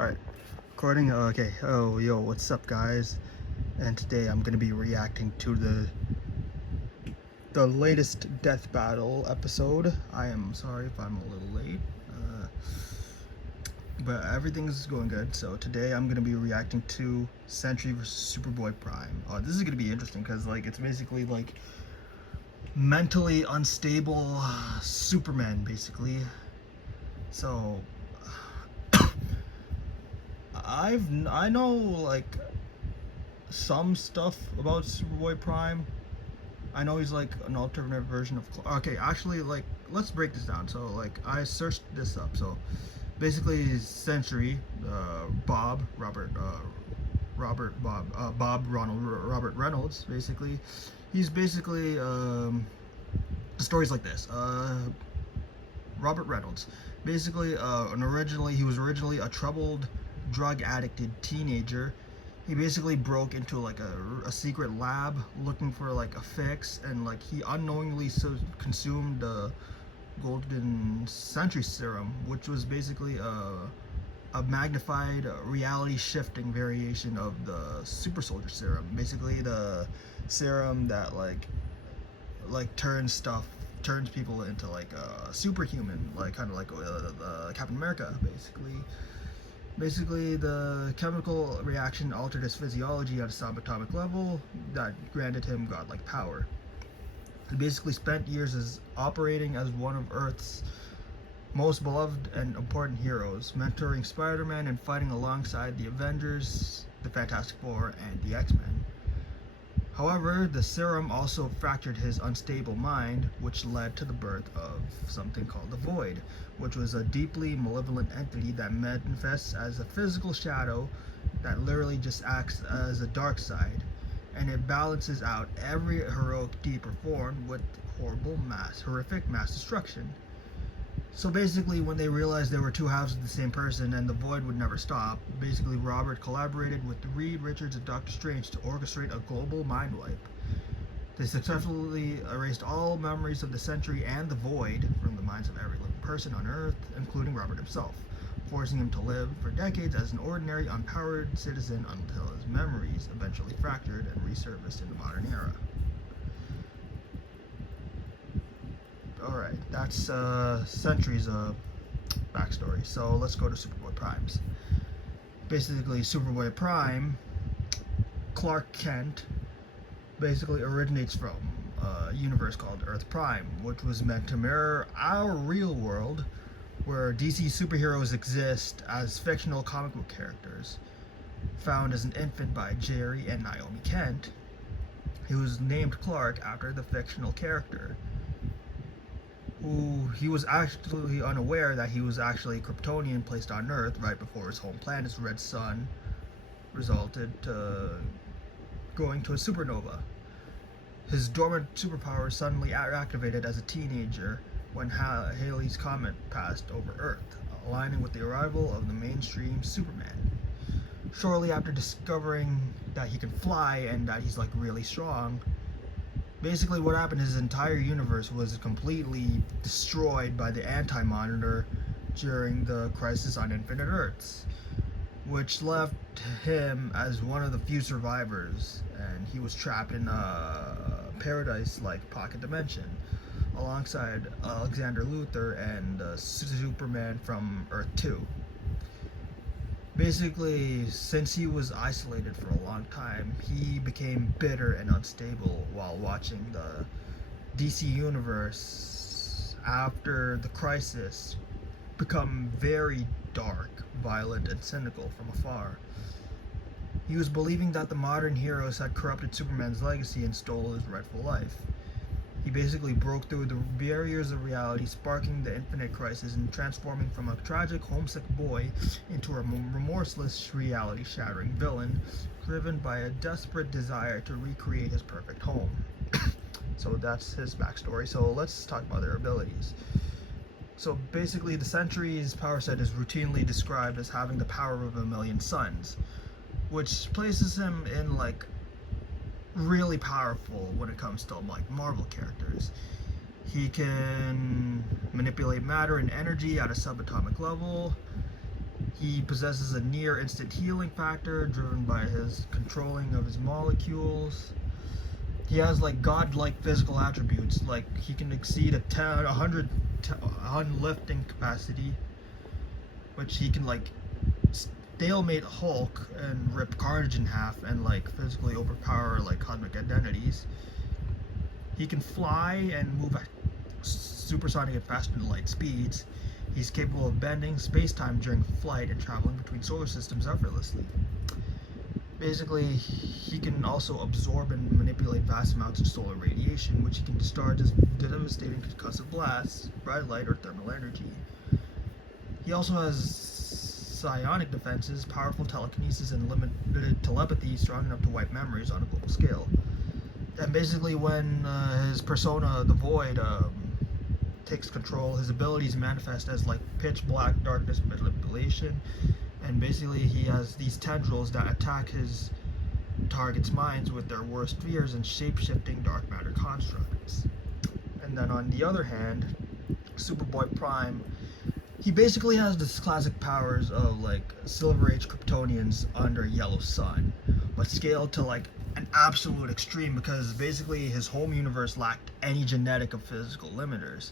Alright, recording. Okay, oh, yo, what's up, guys? And today I'm gonna be reacting to the latest Death Battle episode. I am sorry if I'm a little late, but everything's going good. So today I'm gonna be reacting to Sentry vs. Superboy-Prime. This is gonna be interesting because, like, it's basically like mentally unstable Supermen, basically. So I know, like, some stuff about Superboy-Prime. I know he's like an alternate version of okay, actually, like, let's break this down. So, like, I searched this up. So basically Sentry, Robert Reynolds, basically, he's basically the story's like this. Robert Reynolds, basically, he was originally a troubled, drug addicted teenager. He basically broke into like a secret lab looking for like a fix, and like he unknowingly consumed the golden sentry serum, which was basically a magnified reality shifting variation of the super soldier serum. Basically the serum that turns people into like a superhuman, like kind of like Captain America, basically. Basically, the chemical reaction altered his physiology at a subatomic level that granted him godlike power. He basically spent years operating as one of Earth's most beloved and important heroes, mentoring Spider-Man and fighting alongside the Avengers, the Fantastic Four, and the X-Men. However, the serum also fractured his unstable mind, which led to the birth of something called the Void, which was a deeply malevolent entity that manifests as a physical shadow that literally just acts as a dark side, and it balances out every heroic deed performed with horrific mass destruction. So basically, when they realized there were two halves of the same person and the Void would never stop, basically Robert collaborated with Reed Richards and Doctor Strange to orchestrate a global mind wipe. They successfully erased all memories of the Sentry and the Void from the minds of every living person on Earth, including Robert himself, forcing him to live for decades as an ordinary, unpowered citizen until his memories eventually fractured and resurfaced in the modern era. Alright, that's Sentry's backstory. So let's go to Superboy-Prime's. Basically, Superboy-Prime, Clark Kent, basically originates from a universe called Earth Prime, which was meant to mirror our real world, where DC superheroes exist as fictional comic book characters. Found as an infant by Jerry and Naomi Kent, he was named Clark after the fictional character, who he was actually unaware that he was actually a Kryptonian placed on Earth right before his home planet's red sun resulted to going to a supernova. His dormant superpower suddenly activated as a teenager when Halley's Comet passed over Earth, aligning with the arrival of the mainstream Superman. Shortly after discovering that he can fly and that he's like really strong, basically what happened, his entire universe was completely destroyed by the Anti-Monitor during the Crisis on Infinite Earths, which left him as one of the few survivors, and he was trapped in a paradise-like pocket dimension alongside Alexander Luthor and Superman from Earth 2. Basically, since he was isolated for a long time, he became bitter and unstable while watching the DC Universe after the Crisis become very dark, violent, and cynical from afar. He was believing that the modern heroes had corrupted Superman's legacy and stole his rightful life. He basically broke through the barriers of reality, sparking the Infinite Crisis and transforming from a tragic, homesick boy into a remorseless, reality-shattering villain, driven by a desperate desire to recreate his perfect home. So that's his backstory. So let's talk about their abilities. So basically, the Sentry's power set is routinely described as having the power of a million suns, which places him in like really powerful when it comes to like Marvel characters. He can manipulate matter and energy at a subatomic level. He possesses a near instant healing factor driven by his controlling of his molecules. He has like godlike physical attributes, like he can exceed 100 ton lifting capacity, which he can like stalemate Hulk and rip Carnage in half and like physically overpower like cosmic identities. He can fly and move at supersonic and faster than light speeds. He's capable of bending space-time during flight and traveling between solar systems effortlessly. Basically, he can also absorb and manipulate vast amounts of solar radiation, which he can discharge as devastating concussive blasts, bright light, or thermal energy. He also has psionic defenses, powerful telekinesis, and limited telepathy strong enough to wipe memories on a global scale. And basically, when his persona, the Void, takes control, his abilities manifest as like pitch black darkness manipulation, and basically he has these tendrils that attack his target's minds with their worst fears and shape-shifting dark matter constructs. And then on the other hand, Superboy-Prime, he basically has this classic powers of like Silver Age Kryptonians under Yellow Sun, but scaled to like an absolute extreme because basically his home universe lacked any genetic or physical limiters.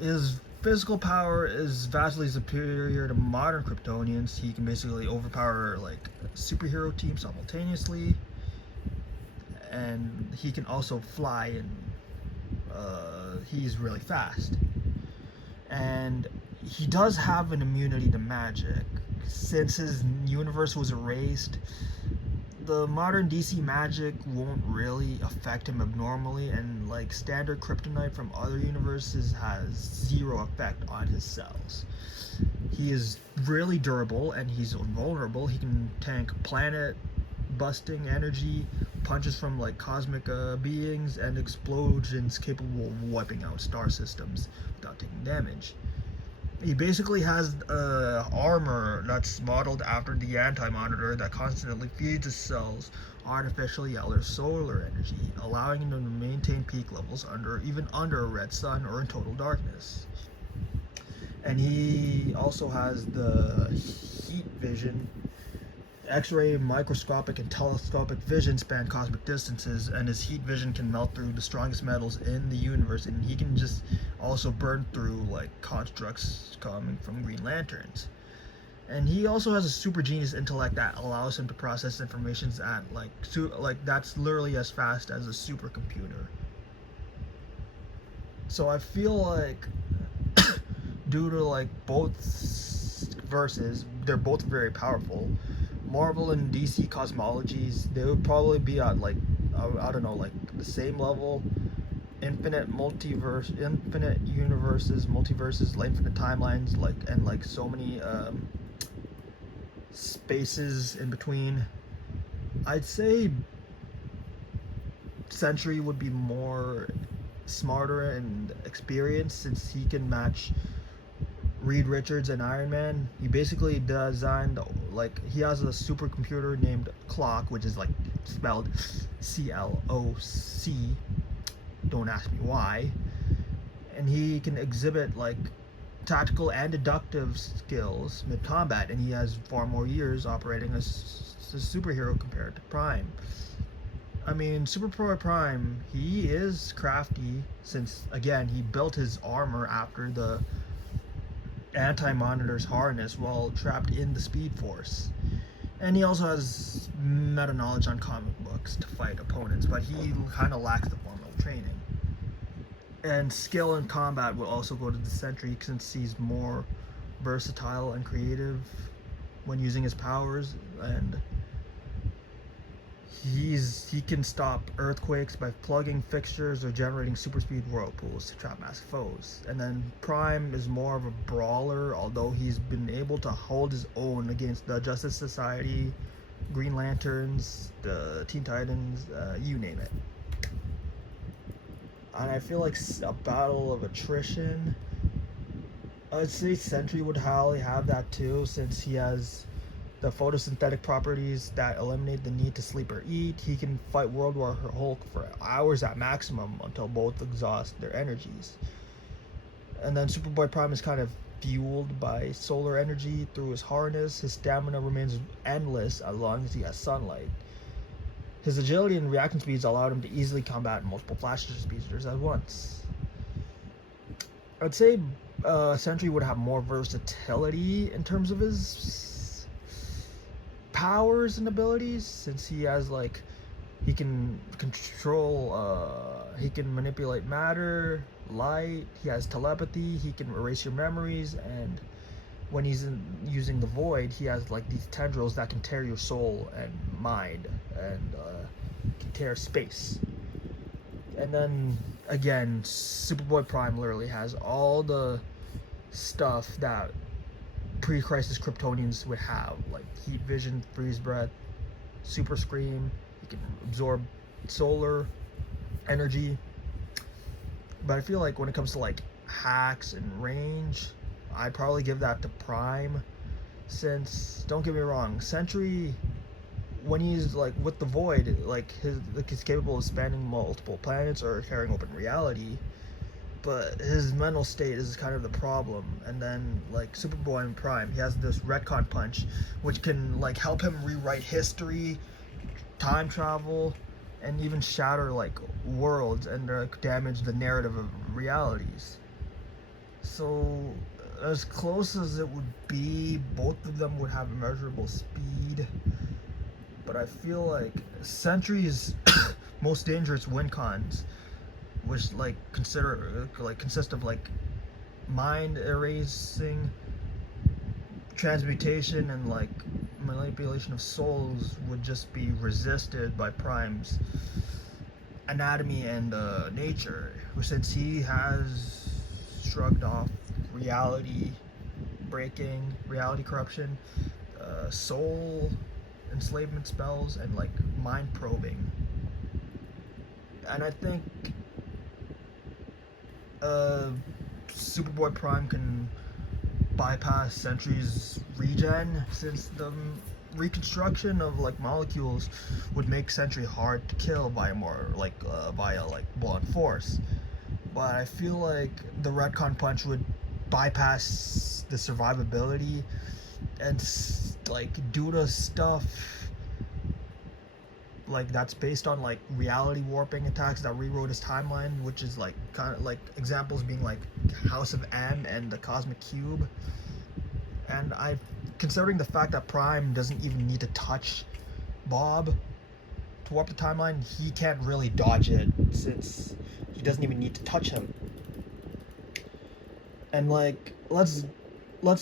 His physical power is vastly superior to modern Kryptonians. He can basically overpower like a superhero team simultaneously, and he can also fly, and he's really fast. And he does have an immunity to magic. Since his universe was erased, the modern DC magic won't really affect him abnormally, and like standard kryptonite from other universes has zero effect on his cells. He is really durable and he's invulnerable. He can tank planet busting energy, punches from like cosmic beings, and explosions capable of wiping out star systems without taking damage. He basically has armor that's modeled after the Anti-Monitor that constantly feeds his cells artificially yellow solar energy, allowing him to maintain peak levels even under a red sun or in total darkness. And he also has the heat vision. X-ray, microscopic, and telescopic vision span cosmic distances, and his heat vision can melt through the strongest metals in the universe, and he can just also burn through like constructs coming from Green Lanterns. And he also has a super genius intellect that allows him to process information at like that's literally as fast as a supercomputer. So I feel like due to like both verses, they're both very powerful. Marvel and DC cosmologies, they would probably be at like I don't know, like the same level. Infinite universes, multiverses, like infinite timelines, like and like so many spaces in between. I'd say Sentry would be more smarter and experienced since he can match Reed Richards and Iron Man. He basically designed, like, he has a supercomputer named Clock, which is like spelled C-L-O-C. Don't ask me why. And he can exhibit like tactical and deductive skills mid-combat, and he has far more years operating as a superhero compared to Prime. I mean, Superboy-Prime, he is crafty since, again, he built his armor after the Anti-Monitor's harness while trapped in the Speed Force. And he also has meta-knowledge on comic books to fight opponents, but he kind of lacks the formal training. And skill in combat will also go to the Sentry since he's more versatile and creative when using his powers, and he can stop earthquakes by plugging fixtures or generating super speed whirlpools to trap massive foes. And then Prime is more of a brawler, although he's been able to hold his own against the Justice Society, Green Lanterns, the Teen Titans, you name it. And I feel like a battle of attrition, I'd say Sentry would probably have that too, since he has the photosynthetic properties that eliminate the need to sleep or eat. He can fight World War Hulk for hours at maximum until both exhaust their energies. And then Superboy-Prime is kind of fueled by solar energy through his harness. His stamina remains endless as long as he has sunlight. His agility and reaction speeds allowed him to easily combat multiple flash speedsters at once. I'd say Sentry would have more versatility in terms of his powers and abilities, since he has like he can control, he can manipulate matter, light, he has telepathy, he can erase your memories, and when he's using the void, he has like these tendrils that can tear your soul and mind, and can tear space. And then again, Superboy-Prime literally has all the stuff that pre-crisis Kryptonians would have, like heat vision, freeze breath, super scream. He can absorb solar energy. But I feel like when it comes to like hacks and range, I'd probably give that to Prime, since, don't get me wrong, Sentry, when he's like with the void, like he's capable of spanning multiple planets or carrying open reality, but his mental state is kind of the problem. And then like Superboy and Prime, he has this retcon punch, which can like help him rewrite history, time travel, and even shatter like worlds and damage the narrative of realities. So as close as it would be, both of them would have immeasurable speed. But I feel like Sentry's most dangerous win cons, which like consist of like mind erasing, transmutation, and like manipulation of souls, would just be resisted by Prime's anatomy and nature, since he has shrugged off reality breaking, reality corruption, soul enslavement spells, and like mind probing. And I think Superboy Prime can bypass Sentry's regen, since the reconstruction of like molecules would make Sentry hard to kill via blunt force. But I feel like the retcon punch would bypass the survivability and like do the stuff like that's based on like reality warping attacks that rewrote his timeline, which is like kind of like examples being like House of M and the Cosmic Cube. And considering the fact that Prime doesn't even need to touch Bob to warp the timeline, he can't really dodge it, since he doesn't even need to touch him. And like let's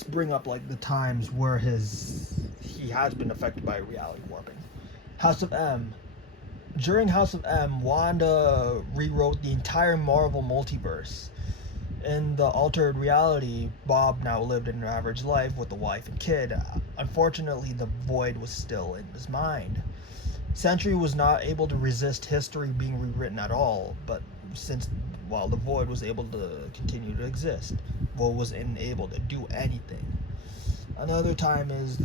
bring up like the times where he has been affected by reality warping. House of M. During House of M, Wanda rewrote the entire Marvel multiverse. In the altered reality, Bob now lived an average life with a wife and kid. Unfortunately, the void was still in his mind. Sentry was not able to resist history being rewritten at all, but while the void was able to continue to exist, Void wasn't able to do anything. Another time is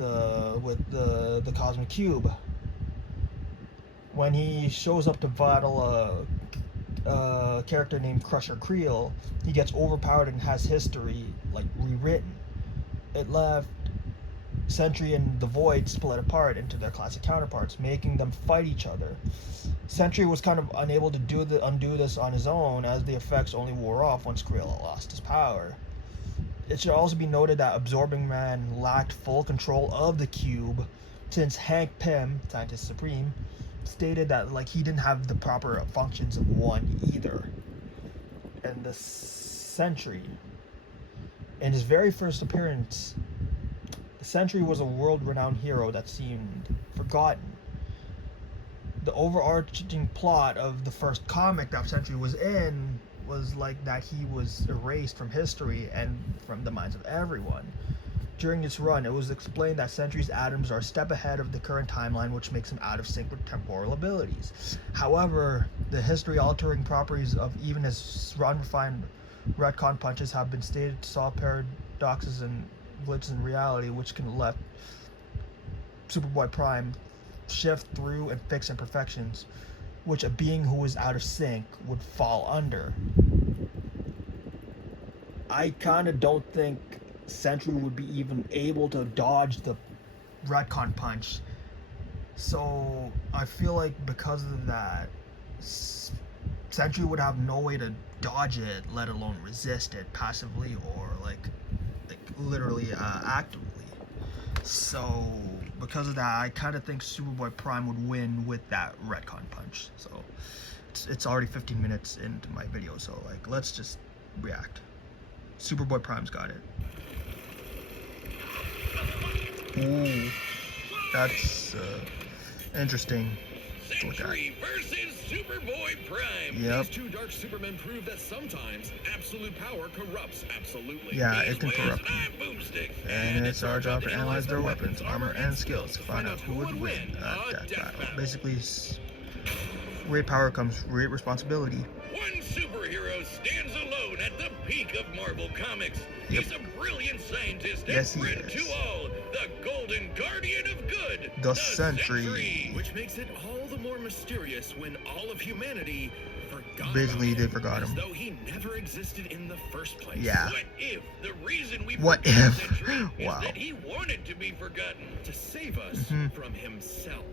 with the Cosmic Cube. When he shows up to battle a character named Crusher Creel, he gets overpowered and has history like rewritten. It left Sentry and the Void split apart into their classic counterparts, making them fight each other. Sentry was kind of unable to undo this on his own, as the effects only wore off once Creel lost his power. It should also be noted that Absorbing Man lacked full control of the cube, since Hank Pym, Scientist Supreme, stated that like he didn't have the proper functions of one either. And the Sentry, in his very first appearance, the Sentry was a world-renowned hero that seemed forgotten. The overarching plot of the first comic that Sentry was in was like that he was erased from history and from the minds of everyone. During this run, it was explained that Sentry's atoms are a step ahead of the current timeline, which makes him out of sync with temporal abilities. However, the history-altering properties of even his unrefined retcon punches have been stated to solve paradoxes and glitches in reality, which can let Superboy Prime shift through and fix imperfections, which a being who is out of sync would fall under. I kind of don't think Sentry would be even able to dodge the retcon punch. So I feel like because of that, Sentry would have no way to dodge it, let alone resist it passively or like literally actively. So because of that, I kind of think Superboy-Prime would win with that retcon punch. So it's already 15 minutes into my video, so like let's just react. Superboy-Prime's got it. Ooh, that's interesting to look at. Sentry versus Superboy-Prime. Yep. These two dark Supermen prove that sometimes absolute power corrupts absolutely. Yeah, it can corrupt. Boomstick. And it's our job to analyze their weapons, armor, and skills to find out who would win a death battle. Basically, great power comes great responsibility. One superhero stands alone at the peak of Marvel Comics. Yep. He's a brilliant scientist Yes, and he friend is. to all, the Golden Guardian of Good, The Sentry. Which makes it all the more mysterious when all of humanity forgot Basically, about they him, forgot as him. though he never existed in the first place. Yeah. What if the reason we What forgot if? Sentry Wow. is that he wanted to be forgotten to save us from himself?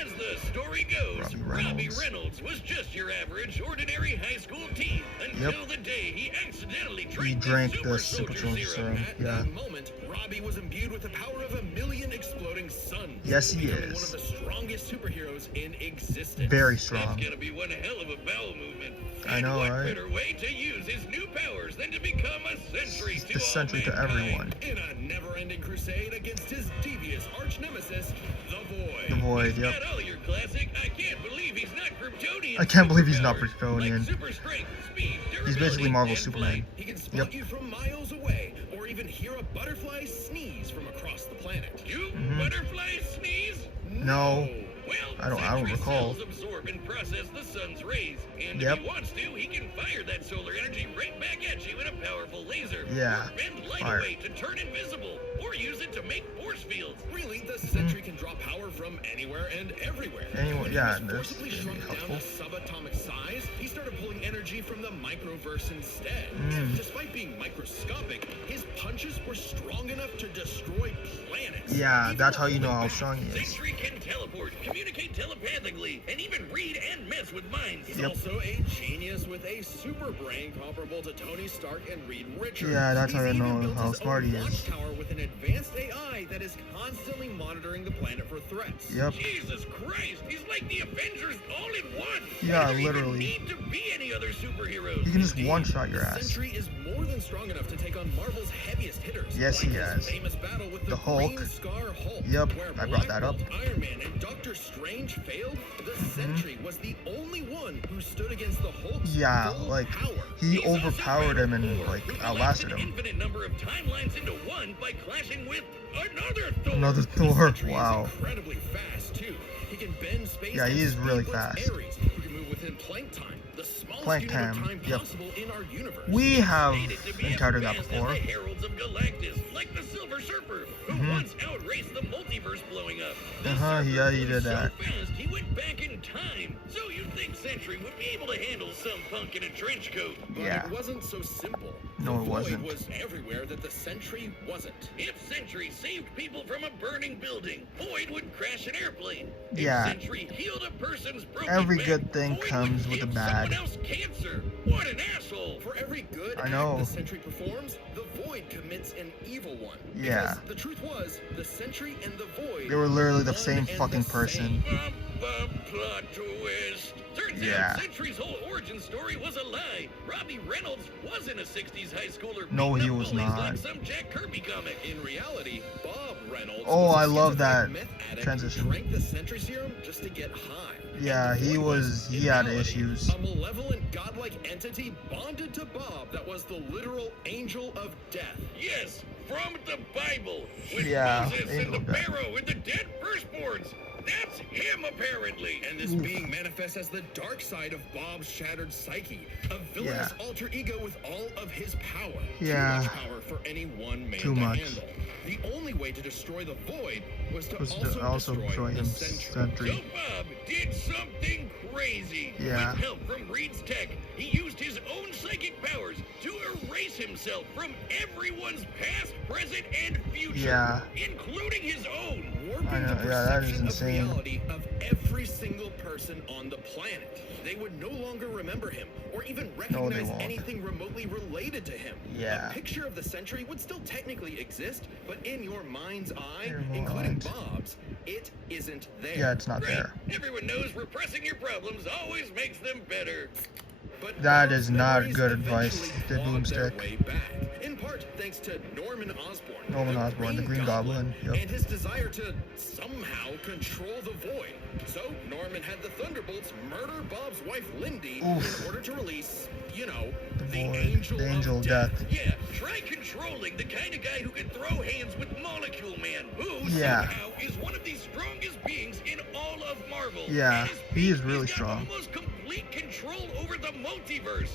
As the story goes, Robbie Reynolds was just your average, ordinary high school teen until the day he accidentally drank the Super Soldier Serum. At that moment, Robbie was imbued with the power of a million exploding suns. Yes, he becoming is. one of the strongest superheroes in existence. Very strong. That's gonna be one hell of a bowel movement. I know, what right? better way to use his new powers than to become a sentry to The Sentry to all mankind everyone. in a never-ending crusade against his devious arch nemesis, the Void. The Void, He's yep. got all your classic. I can't believe he's not Kryptonian. I can't believe he's not superpowers, Kryptonian. like super strength, speed, He's basically durability, Marvel and Superman. flight. He can spot you from miles away, or even hear a butterfly sneeze from across the planet. Do butterflies sneeze? No. Well, I don't Sentry recall. cells absorb and process the sun's rays, and Yep. if he wants to, he can fire that solar energy right back at you in a powerful laser. Yeah, Or bend light fire. away to turn invisible, or use it to make force fields. Really, the Sentry can draw power from anywhere and everywhere. Anywhere, When yeah, he was that's forcibly gonna shrunk be down helpful. to subatomic size, he started pulling energy from the microverse instead. Despite being microscopic, his punches were strong enough to destroy planets. Yeah, Even that's how you while know how back, strong he is. Sentry can teleport, communicate telepathically, and even read and mess with minds. He's Yep. also a genius with a super brain comparable to Tony Stark and Reed Richards. Yeah, that's how He's you even know built how his smart own he is. watchtower with an advanced AI that is constantly monitoring the planet for threats. Yep. Jesus Christ, he's like the Avengers all in one. Yeah, There even literally. need to be any other superheroes. You can just Indeed, one-shot your ass. Sentry is more than strong enough to take on Marvel's heaviest hitters. Yes, he like his has. famous battle with The Hulk. Green Scar Hulk. Yep, where I brought that up. Black Bolt, Iron Man, and Doctor Strange failed. The Sentry was the only one who stood against the Hulk's Yeah, full like, power. he He's also overpowered him and, Thor, like, who outlasted collapsed an him. infinite number of timelines into one by clashing with another Thor. Another The Thor, Sentry is wow. incredibly fast too. He can bend space. Yeah, he and is really speed like fast. Ares, who can move within plank time, the smallest Plank unit of time, time yep. possible in our universe. We have Stated to be as encountered that fast before. as the Heralds of Galactus, like the Silver Surfer, who once outraced the multiverse blowing up. The Surfer yeah, he was did that. So fast, he went back in time. So you'd think Sentry would be able to handle some punk in a trench coat. But Yeah. it wasn't so simple. No, The it Void wasn't. was everywhere that the Sentry wasn't. If Sentry saved people from a burning building, Void would crash an airplane. Yeah. If Sentry healed a person's broken Every back, good thing Void comes would with a give bad. someone else cancer. What an asshole! For every good I know. act the Sentry performs, the Void commits an evil one. Yeah. Because the truth was, the Sentry and the Void They were literally the one same and fucking the person. same. Plot twist. Turns Yeah. out Sentry's whole origin story was a lie. Robbie Reynolds wasn't a 60s high schooler. No, beating he up was bullies not. Like some Jack Kirby comic. In reality, Bob Reynolds. Oh, was a I love schizophrenic that meth addict transition. Who drank the Sentry serum just to get high. Yeah, And the he Void was- he in had reality, issues. A malevolent godlike entity bonded to Bob that was the literal angel of death. Yes, from the Bible. With Yeah, Moses angel and the of death. Pharaoh and the dead firstborns. That's him. him, apparently. And this being manifests as the dark side of Bob's shattered psyche. A villainous alter ego with all of his power. Yeah. Too much power for any one man Too to much. handle. The only way to destroy the Void was to also destroy the him. Sentry. So Bob did something crazy. Yeah. With help from Reed's tech, he used his own psychic powers to erase himself from everyone's past, present, and future. Yeah. Including his own. I Warping know, the yeah, that is perception of insane. reality of every single person on the planet. They would no longer remember him or even recognize won't. anything remotely related to him. Yeah. A picture of the Sentry would still technically exist, but in your mind's eye, Your including mind. Bob's, it isn't there. Yeah, it's not Great. there. Everyone knows repressing your problems always makes them better. But That Bob's is not memories good advice, eventually the clawed their Boomstick. way back, in part thanks to Norman Osborn. The Green Goblin. Yep. And his desire to somehow control the Void. So Norman had the Thunderbolts murder Bob's wife Lindy Oof. in order to release, you know, The the Void. Angel, The Angel of of Death. Death. Yeah, try controlling the kind of guy who can throw hands with Molecule Man, who Yeah. somehow is one of the strongest beings in all of Marvel. Yeah, At his he is peak, really he's got strong. almost complete control over the multiverse.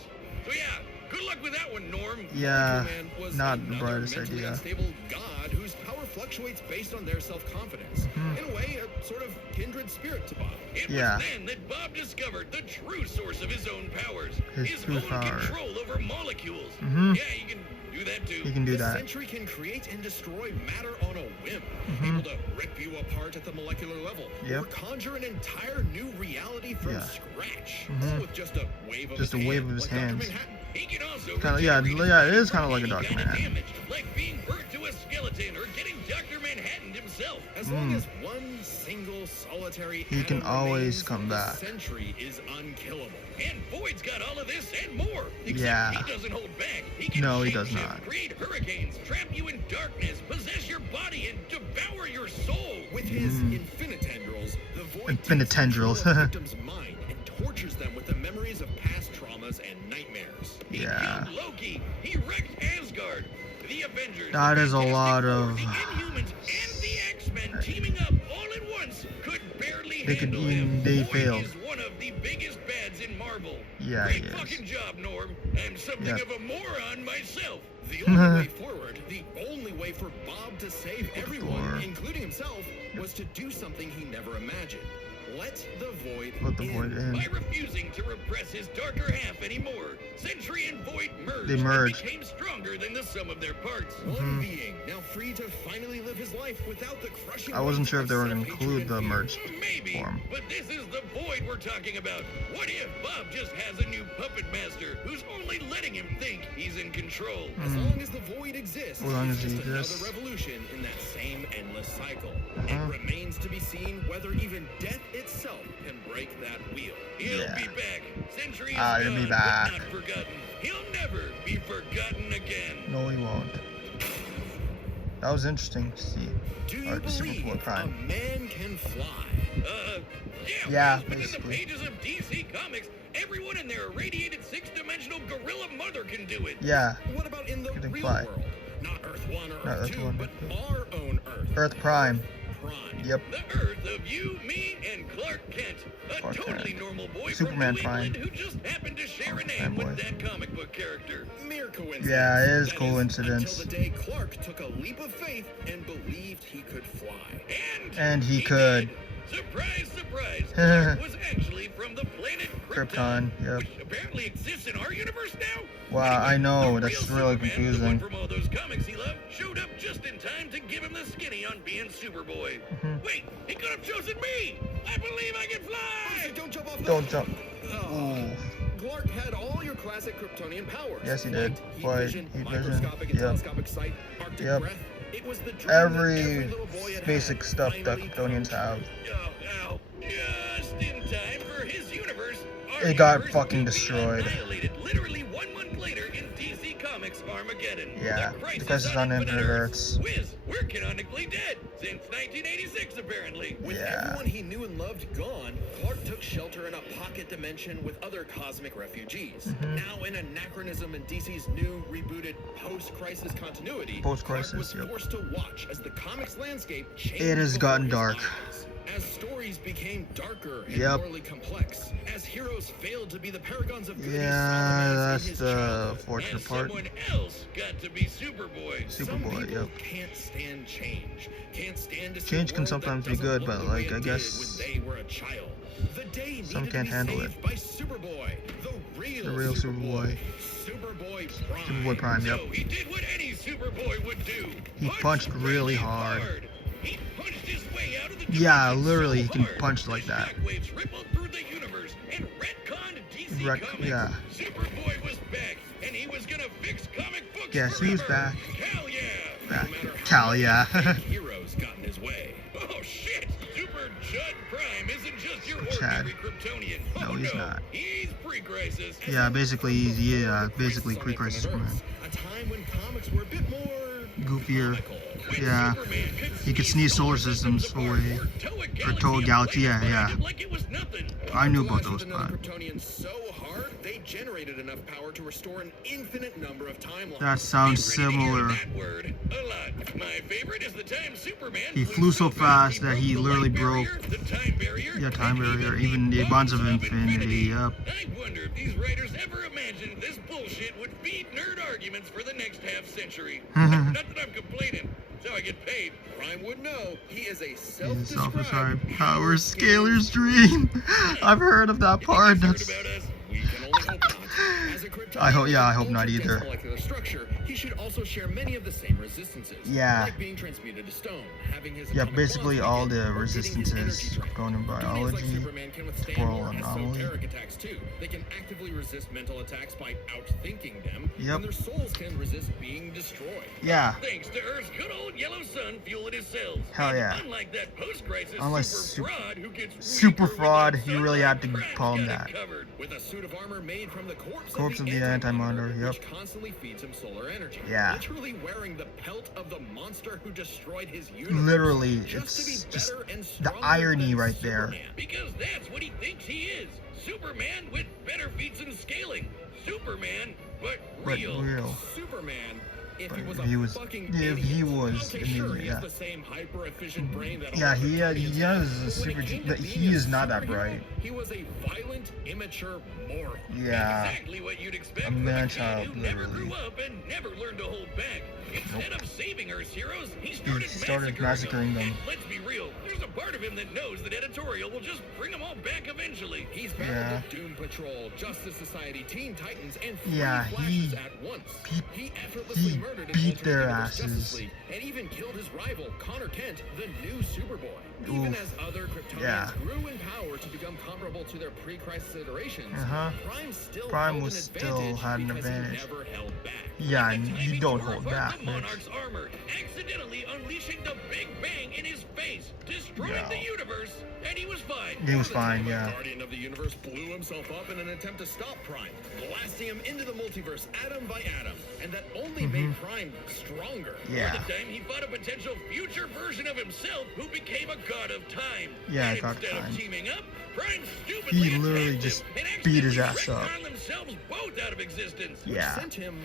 So yeah, good luck with that one, Norm. Yeah, Molecule Man was not the another brightest mentally idea. unstable god whose power fluctuates based on their self-confidence. In a way, a sort of kindred spirit to Bob. It Yeah. was then that Bob discovered the true source of his own powers. His true own power. control over molecules. Mhm. Yeah, you can do that too. You can do the that. Sentry can create and destroy matter on a whim. Able to rip you apart at the molecular level. Yep. Or conjure an entire new reality from Yeah. scratch. Mhm. All with just a wave of Just his a wave hand, of his like Dr. hands. Manhattan. He can also Kinda- yeah, regenerate yeah, his it is body kinda like a from Dr. any kind of Manhattan. damage, like being burnt to a skeleton or getting Dr. Manhattan himself. As long as one single solitary He can atom always remains, come the back. Sentry is unkillable. And Void's got all of this and more. Except Yeah. he doesn't hold back. He can No, he does shapeshift, not. create hurricanes, trap you in darkness, possess your body, and devour your soul. With his infinitendrils, the Void takes Infinitendrils. control of the victim's mind and tortures them with the memories of past traumas and nightmares. He Yeah. killed Loki. He wrecked Asgard. The Avengers, That the is a Fantastic lot Four, of- the Inhumans, and the X-Men teaming up all at once could barely They could handle even- him. they Void failed. is one of the biggest bads in Marvel. Yeah, Great he is. fucking job, Norm. I'm something Yep. of a moron myself. The only way forward, the only way for Bob to save everyone, Thor. including himself, was to do something he never imagined. Let the Void Let the Void in. By refusing to repress his darker half anymore, Sentry and Void merged, They merged. and became stronger than the sum of their parts. Mhm. One being, now free to finally live his life without the crushing I wasn't weight sure if of they were gonna self-hatred include and the fear. merged Maybe, form. but this is the Void we're talking about. What if Bob just has a new puppet master who's only letting him think he's in control? As long as the Void exists, As long it's as he just exists. another revolution in that same endless cycle. Uh-huh. It remains to be seen whether even death itself can break that wheel. He'll Yeah. be back. Sentry is He'll gone, be back. but not forgotten. He'll never be forgotten again. No, he won't. That was interesting to see. Do you Or believe a Superboy-Prime. man can fly? Yeah, Wells, but in the basically. pages of DC Comics, everyone in their irradiated six-dimensional gorilla mother can do it. Yeah, What about in the He can real fly. world? Not Earth 1 or Not Earth Earth 2, 1. but our own Earth. Earth Prime. Prime. Yep. The Earth of you, me, and Clark Kent. A Clark totally Kent. normal boy Superman from New Prime. England who just happened to share a Superman name with boy. that comic book character. Mere coincidence. Yeah, it is That coincidence. until the day Clark took a leap of faith and believed he could fly. And he could. did. Surprise, surprise. Clark was actually from the planet Krypton, yep. which apparently exists in our universe now. Wow, I know, the that's real really Superman, confusing. The one from all those comics he loved, showed up just in time to give him the skinny on being Superboy. Wait, he could have chosen me. I believe I can fly. Don't jump off the... Don't jump. Oh. Ooh. Clark had all your classic Kryptonian powers. Yes, he did. Heat Flight, vision, heat vision, microscopic and yep. telescopic sight, Arctic Yep. breath. It was the dream Every that every little boy had basic had stuff that finally Kryptonians come have. true. Oh, just in time for his universe. Our It got universe fucking to be destroyed. annihilated literally 1 month later in DC Comics Armageddon. Yeah, The the Crisis on Infinite Earths. Whiz, we're canonically dead since 1986 apparently. With Yeah. everyone he knew and loved gone, Clark took shelter in a pocket dimension with other cosmic refugees. Now an anachronism in DC's new, rebooted, post-crisis continuity, Post-crisis, Clark was yep. forced to watch as the comics landscape changed It has before gotten his dark. eyes. As stories became darker and Yep. morally complex, as heroes failed to be the paragons of good Yeah, that's in his the childhood, fortunate and part. someone else got to be Superboy. Some Superboy, people yep. can't stand change. Can't stand to see Change a can world sometimes that be doesn't good, look but the way like I it guess did when they were a child. The day some needed can't to be handle saved it. by Superboy, the real Superboy. Superboy-Prime. Superboy-Prime, yep. So he did what any Superboy would do. He punched really hard. He punched his way out of the Yeah, dimension literally, so he can hard punch like that that. shockwaves rippled through the universe and retconned DC Comics. Yeah. Superboy was back, and he was gonna fix comic books Yes, he was forever. back. Hell yeah! Back. No matter how Cal, many yeah. fake heroes got in his way. Oh shit! Super Judd Prime isn't just your Chad. ordinary Kryptonian. No, Oh he's no, not. he's pre-crisis. Yeah, basically, basically pre-crisis Superman. A time when comics were a bit more Goofier. comical. When Yeah. Superman could He could sneeze solar systems away. Or tow a galaxy, yeah, yeah. Like it was nothing. I knew about Clash with those, another but Kryptonian so hard, they generated enough power to restore an infinite number of timelines. that sounds Get ready to hear similar. that word a lot. My favorite is the time Superman He flew so fast that he broke the literally light broke. barrier, the time barrier, Yeah, time and barrier, even the bonds of infinity. Yep. I wonder if these writers ever imagined this bullshit would feed nerd arguments for the next half century. Not that I'm complaining. That's how I get paid. Prime would know. He is a Self-described power scalar's dream. I've heard of that part. That's. About us? We can only hope not. As a Kryptonian I hope. Yeah, I with hope not ultra-dense either. molecular structure, he should also share many of the same resistances. Yeah. Like being transmuted to stone, having his Yeah, atomic basically bonds all weakened, the or getting his resistances energy drained. going in Goonies like biology. Superman can withstand Temporal more anomaly. esoteric attacks too. They can actively resist mental attacks by outthinking them, Yep. and their souls can resist being destroyed. Yeah. Thanks to Earth's good old yellow sun fueling his cells. Hell And yeah. unlike that post-crisis Unless super fraud who gets super weaker fraud, without you really had to sunlight, call him Prime's got that. it covered. With a suit of armor made from the corpse Corpse of the Anti-Monitor, yep. which constantly feeds him solar energy. Yeah. Literally wearing the pelt of the monster who destroyed his universe. Literally, Just to be it's just better and the stronger irony than right there. Superman. Because that's what he thinks he is. Superman with better feats and scaling. Superman, but real. Superman. If he was But he a was- fucking if he idiot. was Okay, an sure, idiot, he yeah. has the same hyper-efficient brain that Yeah, all he Kryptonians has have, a but super. when it came to But being he a is not that superhero, bright. He was a violent, immature moron. Yeah. Exactly what you'd expect A from man-child, kid who never literally. grew up and never learned to hold back. Instead of saving Earth's heroes, he started, started massacring them. And let's be real, there's a part of him that knows that editorial will just bring them all back eventually. He's battled Yeah. with Doom Patrol, Justice Society, Teen Titans, and three Yeah, Flashes at once. He effortlessly he murdered beat an their alternate universe Justice asses. League, and even killed his rival, Connor Kent, the new Superboy. Even Oof. as other Kryptonians Yeah. grew in power to become comparable to their pre-crisis iterations, Prime still Prime held was an still advantage had an because advantage. He never held back. Yeah, Like and the time you he don't tore hold apart back, the bitch. Monarch's armor, accidentally unleashing the Big Bang in his face, destroying Yeah. the universe, and he was fine. He was By the fine, time a yeah. Guardian of the Universe blew himself up in an attempt to stop Prime, blasting him into the multiverse atom by atom, and that only made Prime stronger. Yeah. By the time he fought a potential future version of himself who became a god of time. Yeah, and God of instead Time. of teaming up, Prime stupidly He literally attacked just him and beat his accidentally ass up. retconned themselves both out of existence. Yeah. Which sent him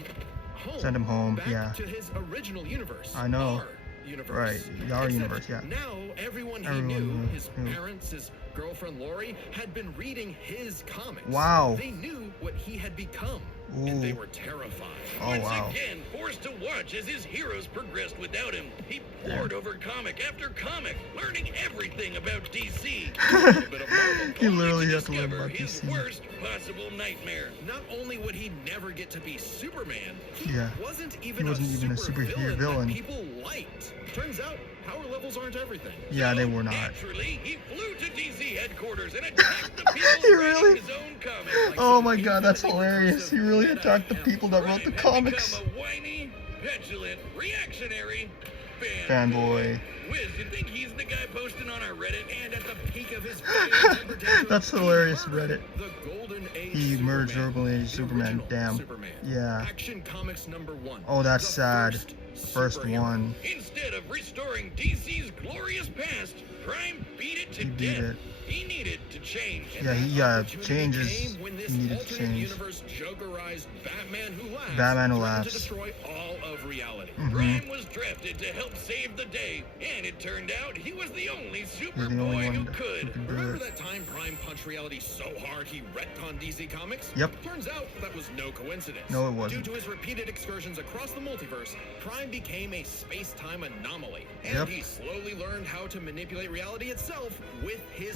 home. Send him home, Back yeah. to his original universe. I know. Our universe. Right, our Except universe, yeah. Now everyone he Everyone knew, knew, his knew. parents, his girlfriend Lori, had been reading his comics. Wow. They knew what he had become, and they Ooh. were terrified. Oh, Once wow. again, forced to watch as his heroes progressed without him. He pored over comic after comic, learning everything about DC. A little bit of Marvel, He only literally to had to learn discover about his DC. worst possible nightmare. Not only would he never get to be Superman, he Yeah. wasn't even He wasn't even a super superhero villain villain. that people liked. Turns out, power levels aren't everything. Yeah, So, they were not. Naturally, he flew to DC headquarters and attacked the people He writing really- his own comics. Like Oh some my god, that's infinitely hilarious. He really recursive attacked the meta people that wrote the Prime had comics. become a whiny, petulant, reactionary Fanboy. Wiz, you think he's the guy posting on our Reddit and at the peak of his fame temper tantrum, That's he hilarious, murdered Reddit. The Golden Age He murdered Superman, Golden Age the Superman, original damn. Superman. Yeah. Action Comics #1. Oh, that's The sad. first First superhero. one. Instead of restoring DC's glorious past, Prime beat it to He beat death. it. He needed to change. Yeah, changes. Came when this He needed to alternate change. universe Jokerized Batman Who Laughs. Batman Who threatened Laughs. to destroy all of reality. Prime was drafted to help save the day, and it turned out he was the only He's the Superboy only who one could. who can do Remember it. that time Prime punched reality so hard he retconned DC Comics? Yep. Turns out that was no coincidence. No, it wasn't. Due to his repeated excursions across the multiverse, Prime became a space-time anomaly. And Yep. he slowly learned how to manipulate reality itself with his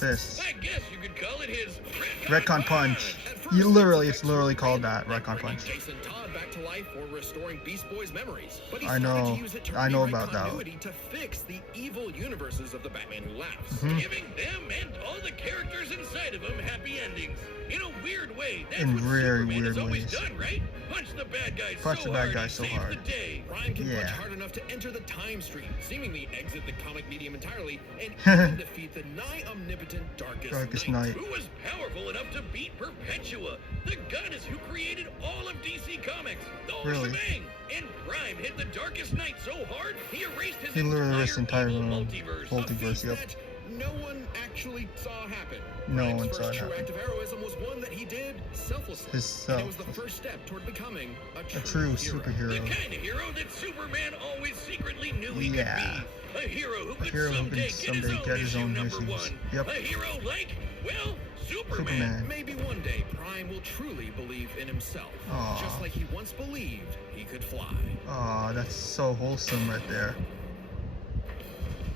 fists. I guess you could call it his Retcon punch. At first, You literally, it's effects literally were called random, that, like retcon bringing punch. Jason Todd back to life or restoring Beast Boy's memories. But he I started know. to use it to I know rewrite about that. continuity to fix the evil universes of the Batman Who Laughs. giving them and all the characters inside of them happy endings. In a weird way, that's In what very Superman has weird always ways. done, right? Punch the bad guys Punch so the bad hard guys he so saves hard. the day. Prime can Yeah. punch hard enough to enter the time stream, seemingly exit the comic medium entirely, and even defeat the nigh omnipotent Darkest Night. Who was powerful enough to beat Perpetua, the goddess who created all of DC Comics? The whole Really? shebang. And Prime hit the Darkest Night so hard, he erased his He literally erased the entire evil multiverse. A feat Yep. that no one actually saw happen. No Prime's one first saw it true happen. act of heroism was one that he did selflessly. And it was the first step toward becoming a true hero. superhero. The kind of hero that Superman always secretly knew he Yeah. could be. A hero who could hero who someday, could someday get his own number issues. one. Yep. A hero like, well, Superman. Superman. Maybe one day Prime will truly believe in himself, Aw. just like he once believed he could fly. Aw, that's so wholesome right there.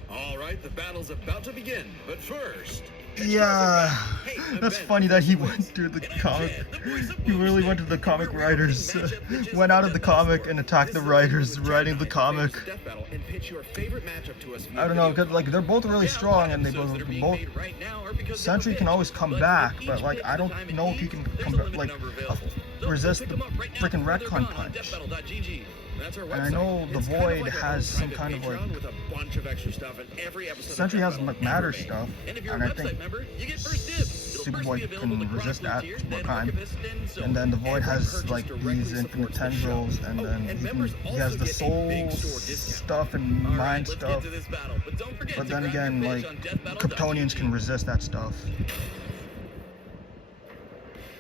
All right, the battle's about to begin, but first. Yeah, Hey, I'm that's Ben. funny that he Voice. went through the And I'm comic. Chad, the voice of He really Boomstick. went to the comic We're writers, reacting matchup that just went out of the ended before. comic and attacked the This is where you writers would writing the check out comic. Favorite Death Battle and pitch your favorite matchup to us via I don't know, video because like they're both really Yeah, a lot strong of and they episodes both that are being both. made right now are because they Sentry were can pitched. always come But back, with but each like pick I at the don't time it know if he needs, can there's come a back, limited like number available. So resist pick the 'em up right now freaking before they're retcon gone on punch. deathbattle.gg. That's our And I website. know the It's kind of Void like our has own some private kind of, like- Patreon with a bunch of extra stuff and every episode of Sentry Death has Battle Matter ever made. stuff, And if you're and a I website think member, you get first dibs. It'll first Superboy be available can with resist Chronicle that, tiers, Superboy then Prime. Archivist, and so And then the on. Void Every has purchase like directly these infinite supports the show. tendrils, and Oh, then and he members has also the get a soul big store discount. stuff and All right, mind let's stuff. get to this battle. But don't forget But to then grab your again, pitch like on deathbattle.gg. Kryptonians can resist that stuff.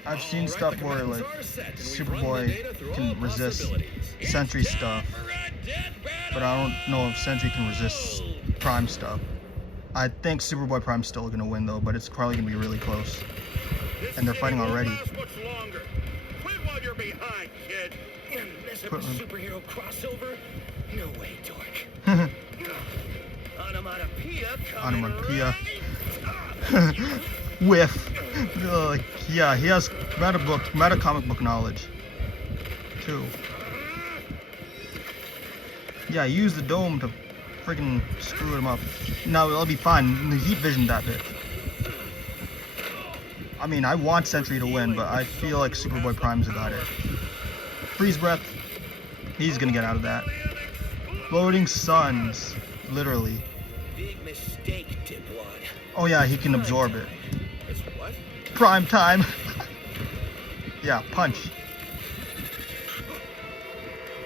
I've seen All right, stuff the where commands like are set, and we've run the Superboy data through all can resist possibilities. Sentry It's stuff, time for a death battle. but I don't know if Sentry can resist Prime stuff. I think Superboy Prime's still gonna win though, but it's probably gonna be really close. This And they're game fighting won't already. last much longer. Quit while you're behind, kid. This Put- superhero crossover? No way, Dork. Onomatopoeia coming Onomatopoeia. right. Whiff. Yeah, he has meta comic book knowledge too. Yeah, use the dome to freaking screw him up. No, it'll be fine. The heat vision that bit. I mean, I want Sentry to win, but I feel like Superboy Prime's got it. Freeze breath. He's gonna get out of that. Floating suns, literally. Big mistake, dipwad. Oh yeah, he can absorb it. It's what? Prime time. Yeah, punch.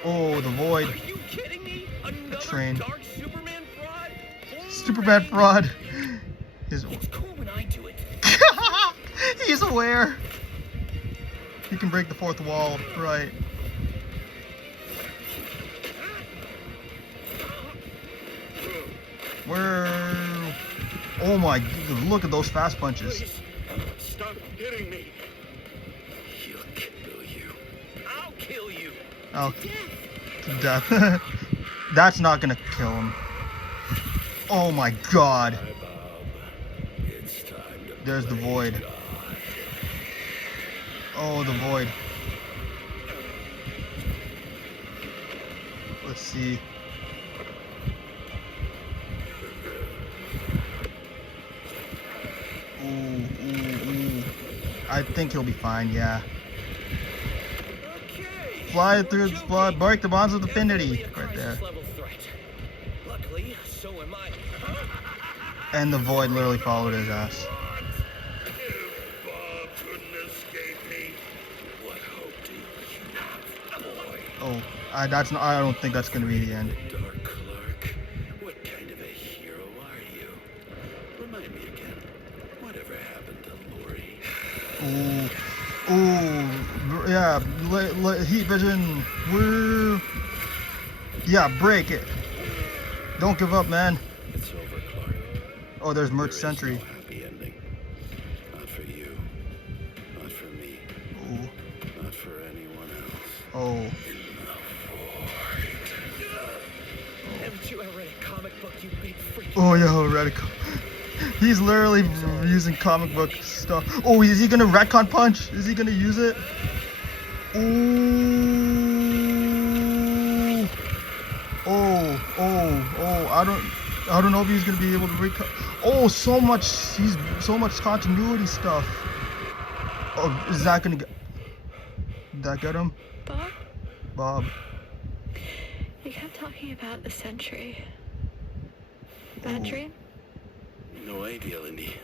Oh, the void. Are you kidding me? Another Train. dark Superman fraud? Superman fraud. He's, It's cool when I do it. he's aware. He can break the fourth wall, right? Where? Oh my! Look at those fast punches. Please, stop hitting me. He'll kill you. I'll kill you. Oh, to death. That's not gonna kill him. Oh my God! Hi, Bob. It's time to There's the void. die. Oh, the void. Let's see. Ooh. I think he'll be fine, yeah. Okay. Fly through, break the bonds of Definitely affinity. a Right there. crisis level threat. Luckily, so am I. And the void literally followed his ass. If Bob couldn't escape me, What hope do you have, boy? Oh, I don't think that's gonna be the end. Dark Clark, what kind of a hero are you? Remind me again, whatever happened to Lori? Ooh, yeah, heat vision. Woo. Yeah, break it. Don't give up, man. It's over, Clark. Oh, there's There Merch is Sentry. no happy ending. Not for you. Not for me. Ooh. Not for anyone else. Oh. Haven't you ever read a comic book, you big freak? Oh, yo, radical. He's literally using comic book stuff. Oh, is he gonna retcon punch? Is he gonna use it? Ooh. Oh. I don't know if he's gonna be able to recon. Oh, so much continuity stuff. Oh, is that gonna get? Did that get him? Bob. You kept talking about the Sentry. Bad dream? No idea, Lindy.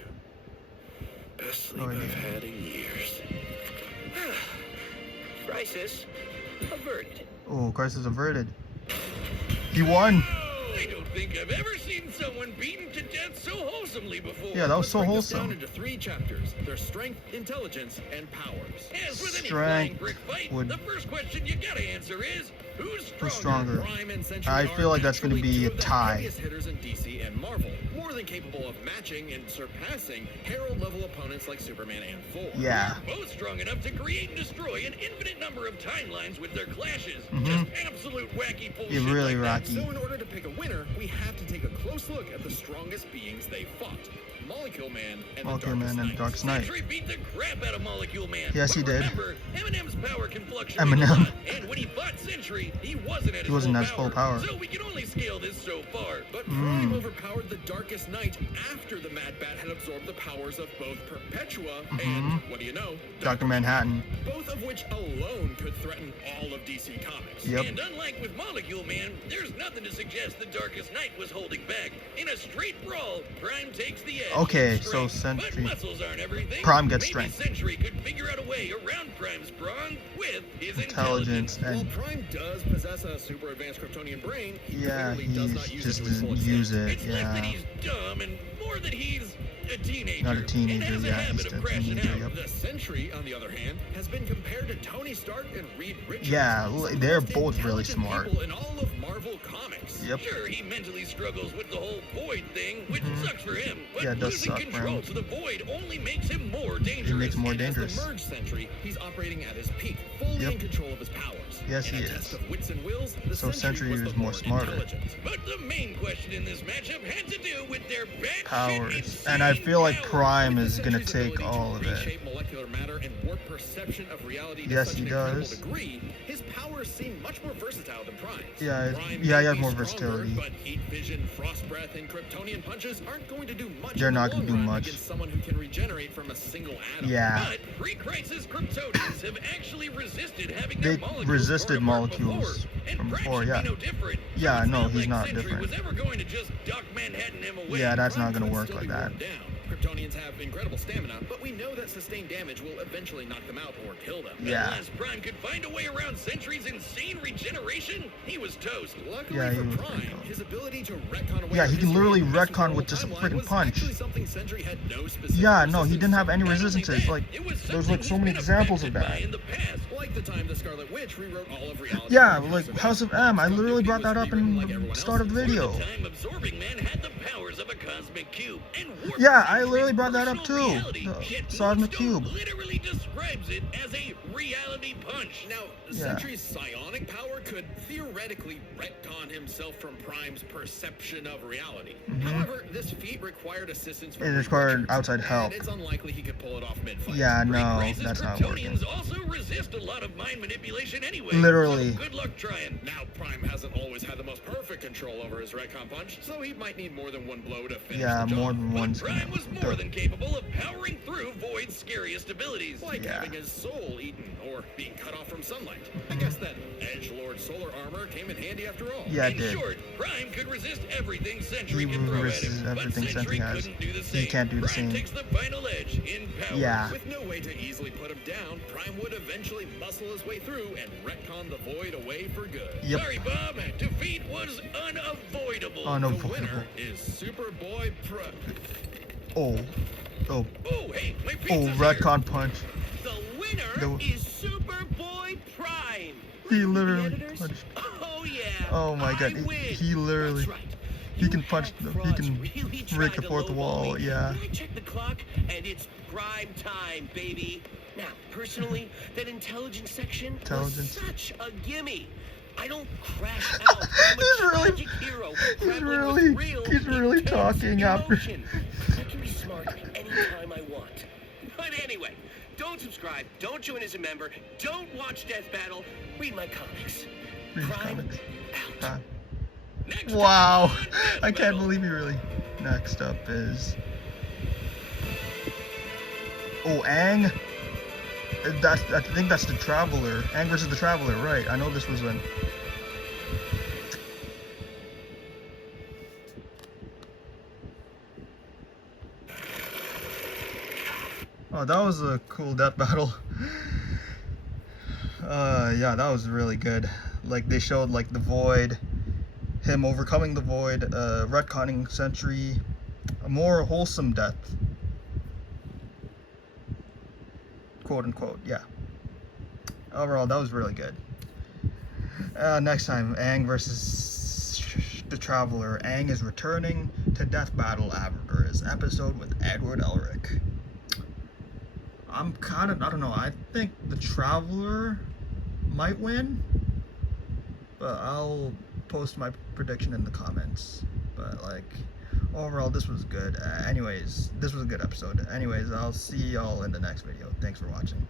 Best sleep No idea. I've had in years. Crisis averted. Oh, crisis averted. He won. I don't think I've ever seen someone beaten to death so wholesomely before. Yeah, that was so Break this down wholesome. into 3 chapters: their strength, intelligence, and powers. As with any flying Strength brick fight, would- the first question you gotta answer is, who's Who's stronger? stronger? Prime and Sentry I are feel like that's gonna naturally be two a of the tie. heaviest hitters in DC and Marvel, more than capable of matching and surpassing Herald-level opponents like Superman and Thor. Yeah. Both strong enough to create and destroy an infinite number of timelines with their clashes. Mhm. Just absolute wacky bullshit. Yeah, really like that. wacky. So in order to pick a winner, we have to take a close look at the strongest beings they fought: Molecule Man and Molecule the Darkest Man and Knight. Darkest Knight. Sentry beat the crap out of Molecule Man. Yes, he But did. Remember, Eminem's power can fluctuate Eminem. a lot, and when he fought Sentry, he wasn't at his full power. So we can only scale this so far. But Prime overpowered the Darkest Knight after the Mad Bat had absorbed the powers of both Perpetua and, what do you know, Dr. Manhattan. both of which alone could threaten all of DC Comics. Yep. And unlike with Molecule Man, there's nothing to suggest the Darkest Knight was holding back. In a straight brawl, Prime takes the edge. Okay, in so strength. Sentry- But muscles aren't everything. Prime gets Maybe strength. Sentry could figure out a way around Prime's brawn with his Intelligence While and Prime does possess a super advanced Kryptonian brain, he yeah, clearly does not he use just it to its full doesn't use extent. it. It's less that Yeah. he's dumb and more that he's a teenager. Not a teenager, and has yeah, a habit he's of a crashing teenager, out. yep. The Sentry, on the other hand, has been compared to Tony Stark and Reed Richards. Yeah, some of the they're most both really intelligent smart. people in all of Marvel Comics. Yep. Sure, he mentally struggles with the whole void thing, which sucks for him. But Yeah, it does losing suck for control him. to the void only makes him more dangerous. It makes him more And dangerous. as the Merge Sentry, he's operating at his peak, fully Yep. in control of his powers. Yes, in he a is. test of wits and wills, the So Sentry was is the more smarter. intelligent. But the main question in this matchup had to do with their batshit Powers. insane And I feel like powers. Prime With is the gonna Sentry's take ability all to of it. reshape molecular matter and warp perception of reality to Yes, such he an incredible does. degree, his powers seem much more versatile than Prime's. Yeah, Prime yeah, may he has be more stronger, versatility. But heat vision, frost breath, and Kryptonian punches aren't going to do much. They're in the not gonna long do run much. against someone who can regenerate from a single atom. Yeah. But pre-crisis Kryptonians have actually resisted having They their molecules resisted torn apart molecules before. And from Prime before, should yeah. be no different. Yeah, It's no, he's like not Sentry different. was ever going to just duck Manhattan him away. Yeah, that's not Prime gonna could work still like be that. worn down. Kryptonians have incredible stamina, but we know that sustained damage will eventually knock them out or kill them. Yeah. Unless Prime could find a way around Sentry's insane regeneration, he was toast. Luckily Yeah, he for was Prime, pretty cool. his ability to retcon away Yeah, our he can history literally and mess retcon the with just a timeline freaking was punch. actually something Sentry had no specific Yeah, no, he resistance didn't have to. any Not only resistances. that, Like, it was there's something like so he's many been examples of affected by that. in the past. Like the time the Scarlet Witch rewrote all of reality. Yeah, in like House of M. I literally brought that up in the start of the video. Or the time Absorbing Man had the powers of a cosmic cube and warped Yeah, I Sentry's literally brought that up personal too. reality. The Shit, Cosmic Moonstone Cube. literally describes it as a reality punch. Now, Yeah. Sentry's psionic power could theoretically retcon himself from Prime's perception of reality. However, this feat required assistance from It Reed required Richards, outside help. and it's unlikely he could pull it off mid-fight. Yeah, no, Pre-crisis that's not Kryptonians working. also resist a lot of mind manipulation anyway. Literally. So good luck trying. Now, Prime hasn't always had the most perfect control over his retcon punch, so he might need more than one blow to finish Yeah, the job. more than But one's Prime gonna. was more than capable of powering through Void's scariest abilities. Like Yeah. having his soul eaten, or being cut off from sunlight. I guess that edgelord solar armor came in handy after all. Yeah, it In did. short, Prime could resist everything Sentry He can throw at resists him, but everything Sentry Sentry has. couldn't do the He same. can't do the Prime same. takes the final edge in power. Yeah. With no way to easily put him down, Prime would eventually muscle his way through and retcon the void away for good. Yep. Sorry, Bob. Defeat was unavoidable. The Unavoidable. winner is Superboy-Prime. Oh. Oh. Oh, hey, my Oh, pizza's here. retcon punch. The winner The- is Superboy-Prime. He Right, literally editors? punched. Oh yeah. Oh my god, I win. he literally, That's right. he You can punch, hack he frauds can really break tried the to fourth lowball wall, me. yeah. I checked the clock, and it's prime time, baby. Now, personally, that intelligence section Intelligence. was such a gimme. I don't crash out. I'm a He's really- tragic hero. he's grappling really- with real, he's really intense talking after- emotion. I can be smart anytime I want. But anyway, don't subscribe, don't join as a member, don't watch Death Battle, read my comics. Read his Prime comics. out. Prime. Next Wow, time on Death I can't Battle. believe he really. Next up is. Oh, Aang. I think that's the Traveler. Aang versus the Traveler, right? I know this was when. Oh, that was a cool death battle. Yeah, that was really good. Like, they showed, like, the void, him overcoming the void, retconning Sentry, a more wholesome death. Quote unquote, yeah. Overall, that was really good. Next time, Aang versus the Traveler. Aang is returning to Death Battle after his episode with Edward Elric. I'm kind of, I don't know, I think the Traveler might win, but I'll post my prediction in the comments. But like, overall, this was good. Anyways, this was a good episode. Anyways, I'll see y'all in the next video. Thanks for watching.